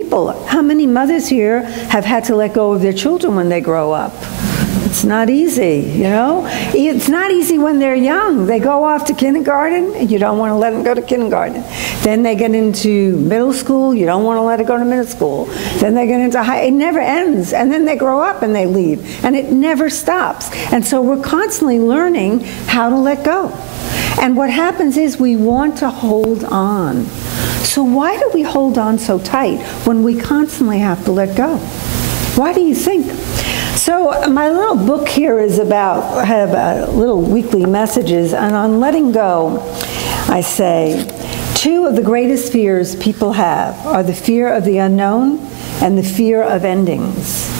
people. How many mothers here have had to let go of their children when they grow up? It's not easy, you know? It's not easy when they're young. They go off to kindergarten, and you don't want to let them go to kindergarten. Then they get into middle school, you don't want to let it go to middle school. Then they get into high, it never ends. And then they grow up and they leave, and it never stops. And so we're constantly learning how to let go. And what happens is we want to hold on. So why do we hold on so tight when we constantly have to let go? Why do you think? So my little book here is about, I have little weekly messages, and on letting go, I say, 2 of the greatest fears people have are the fear of the unknown and the fear of endings.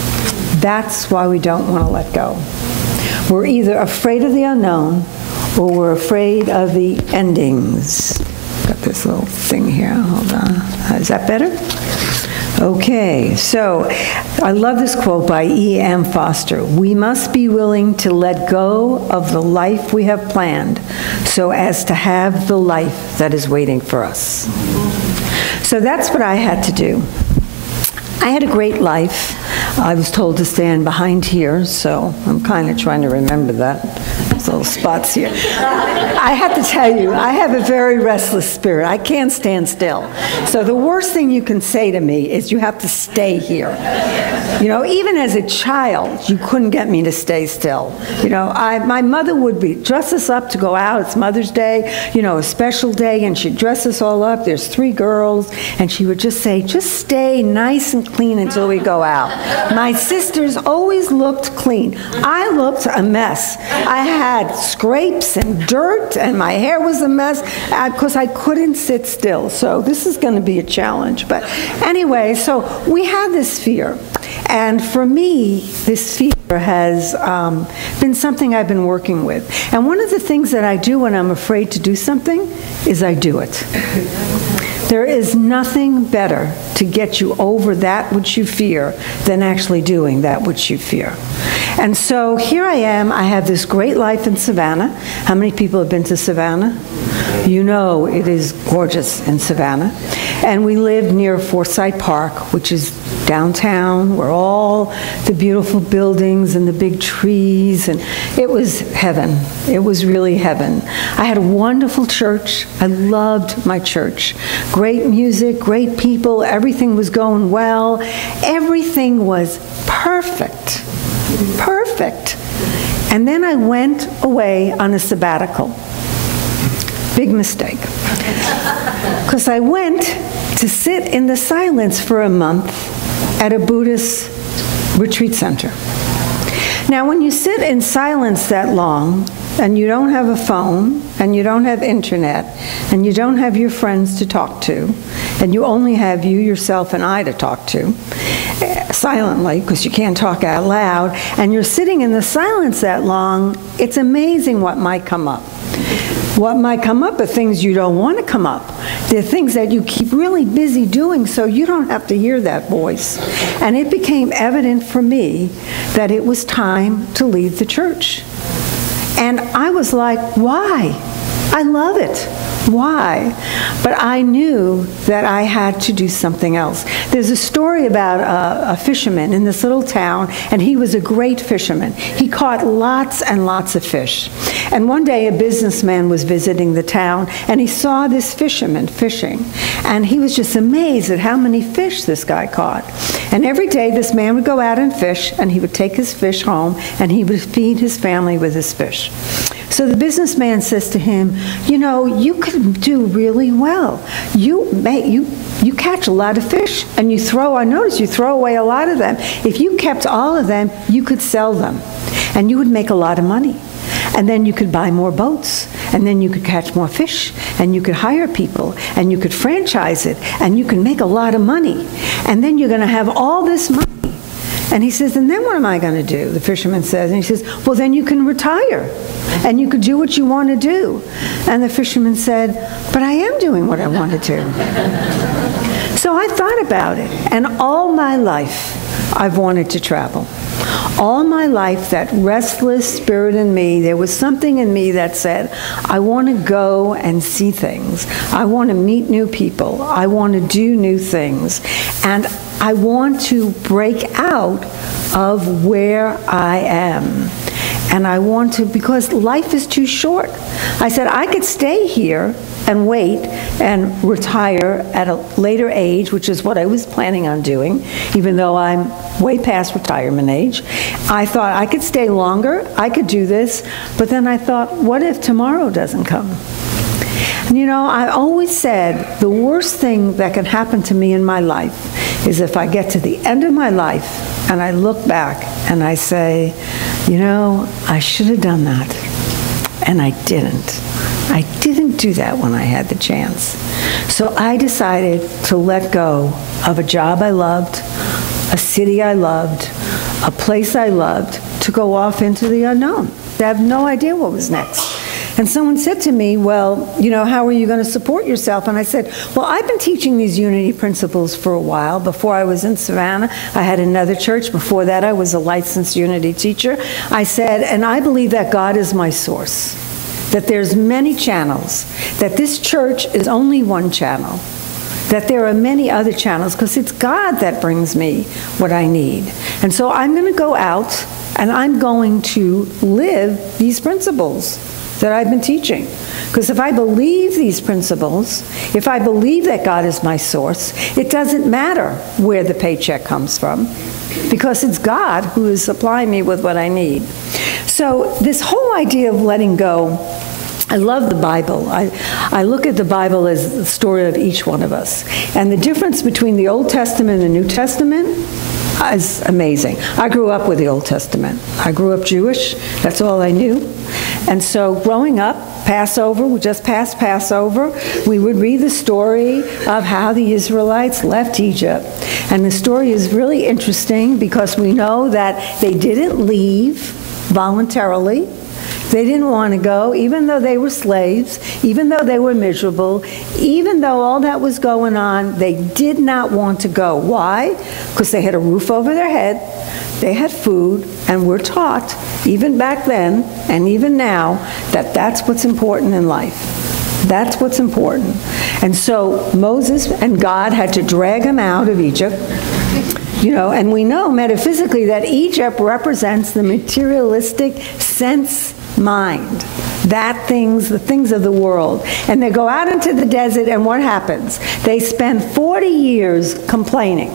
That's why we don't want to let go. We're either afraid of the unknown or we're afraid of the endings. Got this little thing here, hold on. Is that better? Okay, so I love this quote by E.M. Foster. We must be willing to let go of the life we have planned so as to have the life that is waiting for us. So that's what I had to do. I had a great life. I was told to stand behind here, so I'm kind of trying to remember that. Those little spots here. I have to tell you, I have a very restless spirit. I can't stand still. So the worst thing you can say to me is you have to stay here. You know, even as a child, you couldn't get me to stay still. You know, my mother would dress us up to go out. It's Mother's Day, you know, a special day, and she'd dress us all up. There's 3 girls, and she would just say, just stay nice and clean until we go out. My sisters always looked clean. I looked a mess. I had scrapes and dirt, and my hair was a mess because I couldn't sit still. So this is going to be a challenge. But anyway, so we had this fear. And for me, this fear has been something I've been working with. And one of the things that I do when I'm afraid to do something is I do it. There is nothing better to get you over that which you fear than actually doing that which you fear. And so here I am. I have this great life in Savannah. How many people have been to Savannah? You know it is gorgeous in Savannah. And we live near Forsyth Park, which is downtown, where all the beautiful buildings and the big trees, and it was heaven. It was really heaven. I had a wonderful church. I loved my church. Great music, great people, everything was going well. Everything was perfect. Perfect. And then I went away on a sabbatical. Big mistake. Because I went to sit in the silence for a month at a Buddhist retreat center. Now, when you sit in silence that long, and you don't have a phone, and you don't have internet, and you don't have your friends to talk to, and you only have you, yourself, and I to talk to, silently, because you can't talk out loud, and you're sitting in the silence that long, it's amazing what might come up. What might come up are things you don't want to come up. They're things that you keep really busy doing so you don't have to hear that voice. And it became evident for me that it was time to leave the church. And I was like, why? I love it. Why? But I knew that I had to do something else. There's a story about a fisherman in this little town, and he was a great fisherman. He caught lots and lots of fish. And one day a businessman was visiting the town, and he saw this fisherman fishing. And he was just amazed at how many fish this guy caught. And every day this man would go out and fish, and he would take his fish home, and he would feed his family with his fish. So the businessman says to him, you know, you could do really well. You catch a lot of fish, and I notice you throw away a lot of them. If you kept all of them, you could sell them, and you would make a lot of money. And then you could buy more boats, and then you could catch more fish, and you could hire people, and you could franchise it, and you can make a lot of money. And then you're going to have all this money. And he says, and then what am I going to do? The fisherman says, and he says, well, then you can retire, and you could do what you want to do. And the fisherman said, but I am doing what I want to do. So I thought about it, and all my life I've wanted to travel. All my life, that restless spirit in me, there was something in me that said, I want to go and see things. I want to meet new people. I want to do new things. And I want to break out of where I am. And I want to, because life is too short. I said, I could stay here and wait and retire at a later age, which is what I was planning on doing, even though I'm way past retirement age. I thought I could stay longer, I could do this, but then I thought, what if tomorrow doesn't come? And you know, I always said the worst thing that can happen to me in my life is if I get to the end of my life and I look back and I say, you know, I should have done that, and I didn't. I didn't do that when I had the chance. So I decided to let go of a job I loved, a city I loved, a place I loved, to go off into the unknown. I have no idea what was next. And someone said to me, well, you know, how are you going to support yourself? And I said, well, I've been teaching these unity principles for a while. Before I was in Savannah, I had another church. Before that, I was a licensed unity teacher. I said, and I believe that God is my source, that there's many channels, that this church is only one channel, that there are many other channels, because it's God that brings me what I need. And so I'm going to go out and I'm going to live these principles that I've been teaching. Because if I believe these principles, if I believe that God is my source, it doesn't matter where the paycheck comes from, because it's God who is supplying me with what I need. So this whole idea of letting go, I love the Bible. I look at the Bible as the story of each one of us. And the difference between the Old Testament and the New Testament is amazing. I grew up with the Old Testament. I grew up Jewish. That's all I knew. And so growing up, Passover, we just passed Passover, we would read the story of how the Israelites left Egypt. And the story is really interesting because we know that they didn't leave voluntarily. They didn't want to go, even though they were slaves, even though they were miserable, even though all that was going on, they did not want to go. Why? Because they had a roof over their head, they had food, and we're taught, even back then and even now, that that's what's important in life. That's what's important. And so Moses and God had to drag them out of Egypt. You know, and we know metaphysically that Egypt represents the materialistic sense mind, the things of the world. And they go out into the desert, and what happens? They spend 40 years complaining.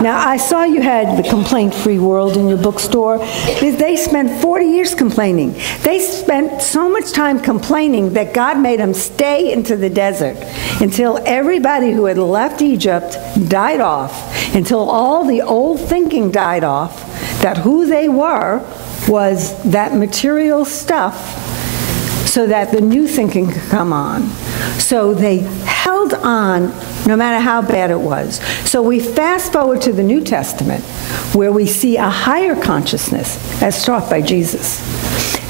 Now, I saw you had the Complaint-Free World in your bookstore. They spent 40 years complaining. They spent so much time complaining that God made them stay into the desert until everybody who had left Egypt died off, until all the old thinking died off, that who they were was that material stuff, so that the new thinking could come on. So they held on no matter how bad it was. So we fast forward to the New Testament, where we see a higher consciousness as taught by Jesus.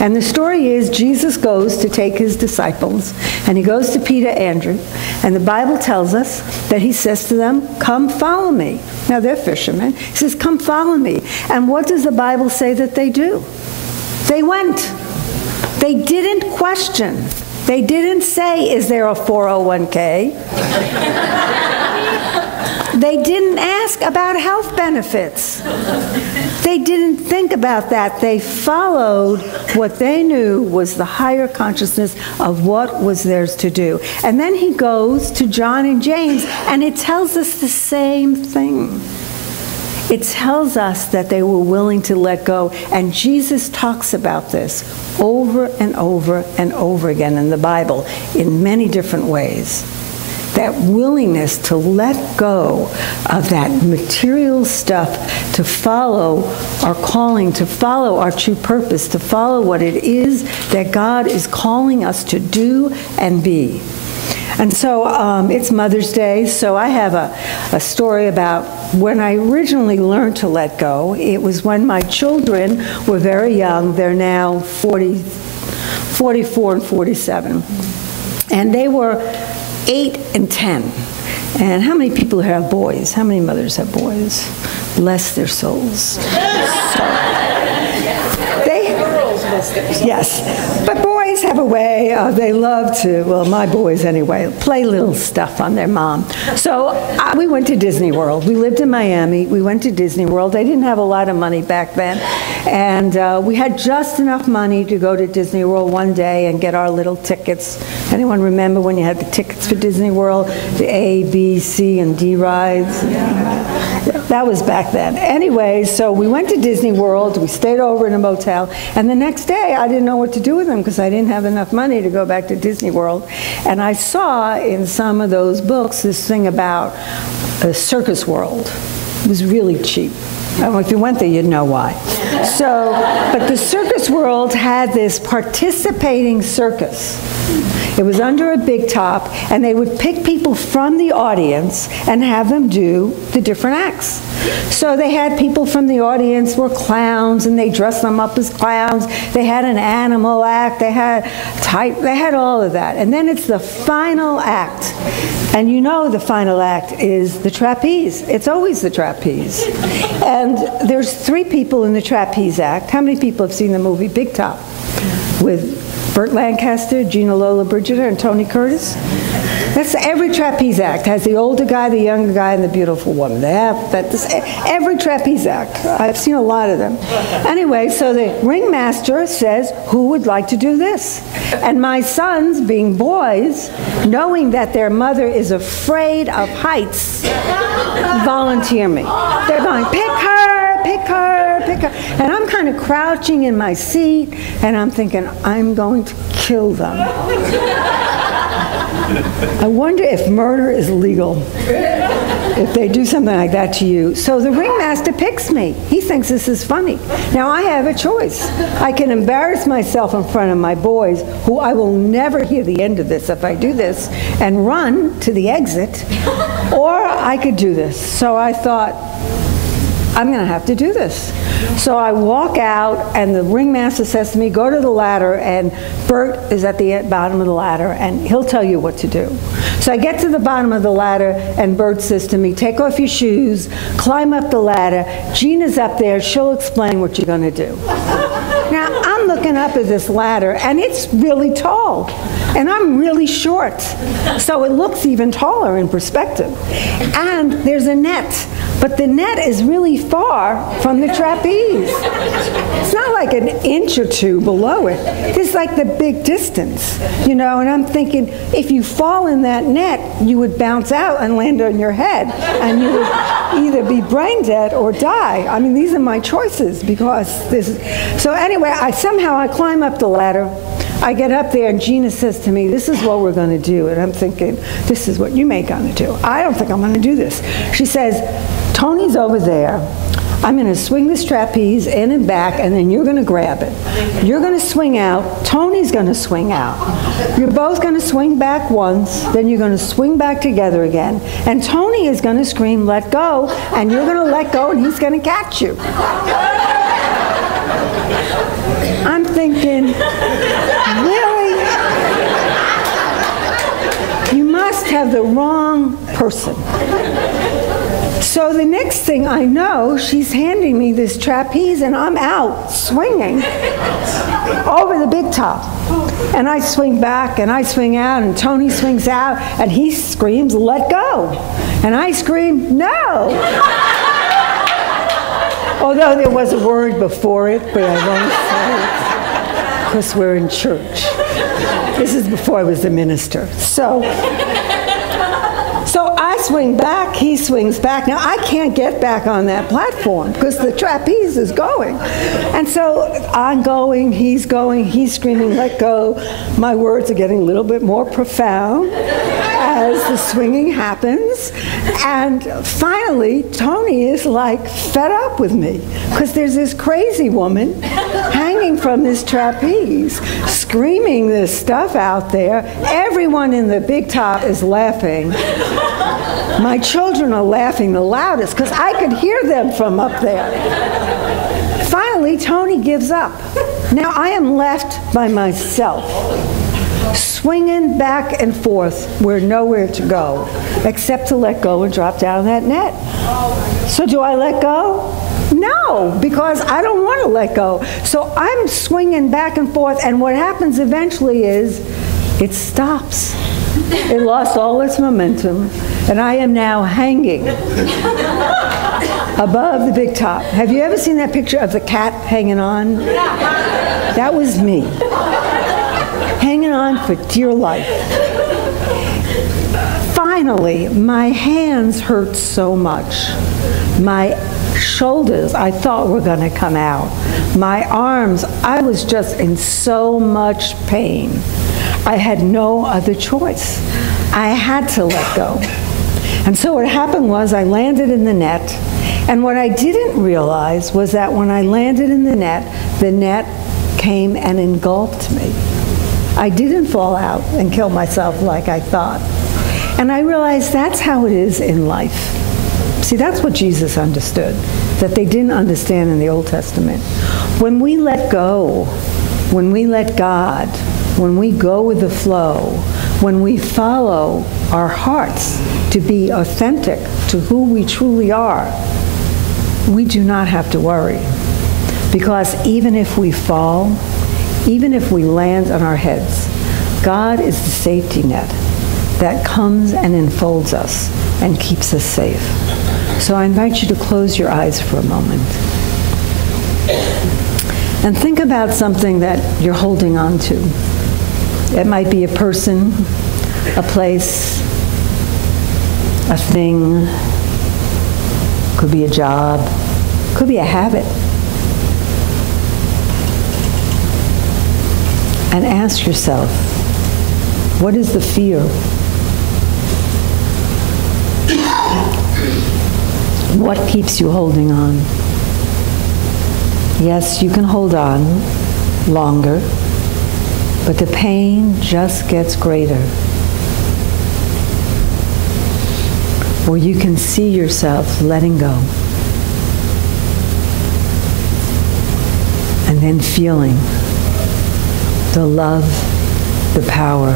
And the story is Jesus goes to take his disciples, and he goes to Peter, Andrew, and the Bible tells us that he says to them, come follow me. Now they're fishermen. He says, come follow me. And what does the Bible say that they do? They went. They didn't question. They didn't say, is there a 401k? They didn't ask about health benefits. They didn't think about that. They followed what they knew was the higher consciousness of what was theirs to do. And then he goes to John and James, and it tells us the same thing. It tells us that they were willing to let go. And Jesus talks about this over and over and over again in the Bible in many different ways. That willingness to let go of that material stuff, to follow our calling, to follow our true purpose, to follow what it is that God is calling us to do and be. And so it's Mother's Day, so I have a story about when I originally learned to let go. It was when my children were very young. They're now 44 and 47. And they were 8 and 10. And how many people have boys? How many mothers have boys? Bless their souls. Yes, but boys have a way, they love to, well, my boys anyway, play little stuff on their mom. So we went to Disney World. We lived in Miami. We went to Disney World. I didn't have a lot of money back then. And we had just enough money to go to Disney World one day and get our little tickets. Anyone remember when you had the tickets for Disney World? The A, B, C, and D rides? That was back then. Anyway, so we went to Disney World. We stayed over in a motel. And the next day, I didn't know what to do with them because I didn't have enough money to go back to Disney World. And I saw in some of those books this thing about a circus world. It was really cheap. If you went there, you'd know why. So, but the circus world had this participating circus. It was under a big top, and they would pick people from the audience and have them do the different acts. So they had people from the audience were clowns, and they dressed them up as clowns. They had an animal act. They had all of that. And then it's the final act. And you know the final act is the trapeze. It's always the trapeze. And there's 3 people in the trapeze act. How many people have seen the movie Big Top with Burt Lancaster, Gina Lola Brigida, and Tony Curtis? That's every trapeze act. Has the older guy, the younger guy, and the beautiful woman. They have that. Every trapeze act. I've seen a lot of them. Anyway, so the ringmaster says, who would like to do this? And my sons, being boys, knowing that their mother is afraid of heights, volunteer me. They're going, pick her, pick her, pick her. And I'm kind of crouching in my seat, and I'm thinking, I'm going to kill them. I wonder if murder is legal, if they do something like that to you. So the ringmaster picks me. He thinks this is funny. Now I have a choice. I can embarrass myself in front of my boys, who I will never hear the end of this if I do this, and run to the exit, or I could do this. So I thought, I'm going to have to do this. So I walk out, and the ringmaster says to me, go to the ladder, and Bert is at the bottom of the ladder, and he'll tell you what to do. So I get to the bottom of the ladder, and Bert says to me, take off your shoes, climb up the ladder. Gina's up there. She'll explain what you're going to do. Now, I'm looking up at this ladder, and it's really tall, and I'm really short. So it looks even taller in perspective. And there's a net, but the net is really far from the trapeze. It's not like an inch or 2 below it. It's like the big distance, you know, and I'm thinking, if you fall in that net, you would bounce out and land on your head, and you would either be brain dead or die. I mean, these are my choices, because this is... So anyway, somehow I climb up the ladder. I get up there, and Gina says to me, this is what we're going to do. And I'm thinking, this is what you may going to do. I don't think I'm going to do this. She says, Tony's over there. I'm going to swing this trapeze in and back, and then you're going to grab it. You're going to swing out. Tony's going to swing out. You're both going to swing back once, then you're going to swing back together again. And Tony is going to scream, let go, and you're going to let go, and he's going to catch you. I'm thinking, really? You must have the wrong person. So the next thing I know, she's handing me this trapeze, and I'm out swinging over the big top. And I swing back, and I swing out, and Tony swings out, and he screams, let go. And I scream, no. Although there was a word before it, but I won't say it, because we're in church. This is before I was the minister. So I swing back, he swings back. Now, I can't get back on that platform because the trapeze is going. And so I'm going, he's screaming, let go. My words are getting a little bit more profound as the swinging happens. And finally, Tony is like fed up with me because there's this crazy woman hanging from this trapeze, screaming this stuff out there. Everyone in the big top is laughing. My children are laughing the loudest because I could hear them from up there. Finally, Tony gives up. Now I am left by myself. swinging back and forth. We're nowhere to go except to let go and drop down that net. So do I let go? No, because I don't want to let go. So I'm swinging back and forth, and what happens eventually is it stops. It lost all its momentum, and I am now hanging above the big top. Have you ever seen that picture of the cat hanging on? That was me, hanging on for dear life. Finally, my hands hurt so much. My shoulders, I thought were going to come out. My arms, I was just in so much pain. I had no other choice. I had to let go. And so what happened was I landed in the net, and what I didn't realize was that when I landed in the net came and engulfed me. I didn't fall out and kill myself like I thought. And I realized that's how it is in life. See, that's what Jesus understood, that they didn't understand in the Old Testament. When we let go, when we let God, when we go with the flow, when we follow our hearts to be authentic to who we truly are, we do not have to worry. Because even if we fall, even if we land on our heads, God is the safety net that comes and enfolds us and keeps us safe. So I invite you to close your eyes for a moment and think about something that you're holding on to. It might be a person, a place, a thing, could be a job, could be a habit. And ask yourself, what is the fear? What keeps you holding on? Yes, you can hold on longer, but the pain just gets greater. Or you can see yourself letting go and then feeling the love, the power,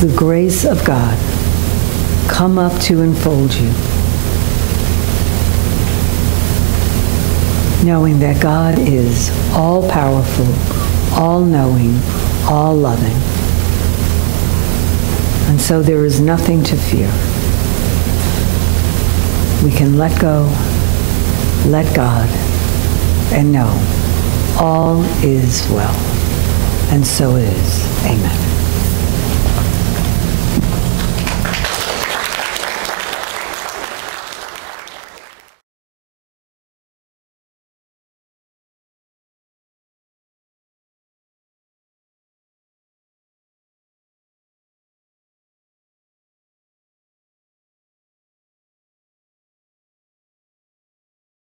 the grace of God come up to enfold you. Knowing that God is all-powerful, all-knowing, all-loving. And so there is nothing to fear. We can let go, let God, and know all is well. And so it is. Amen.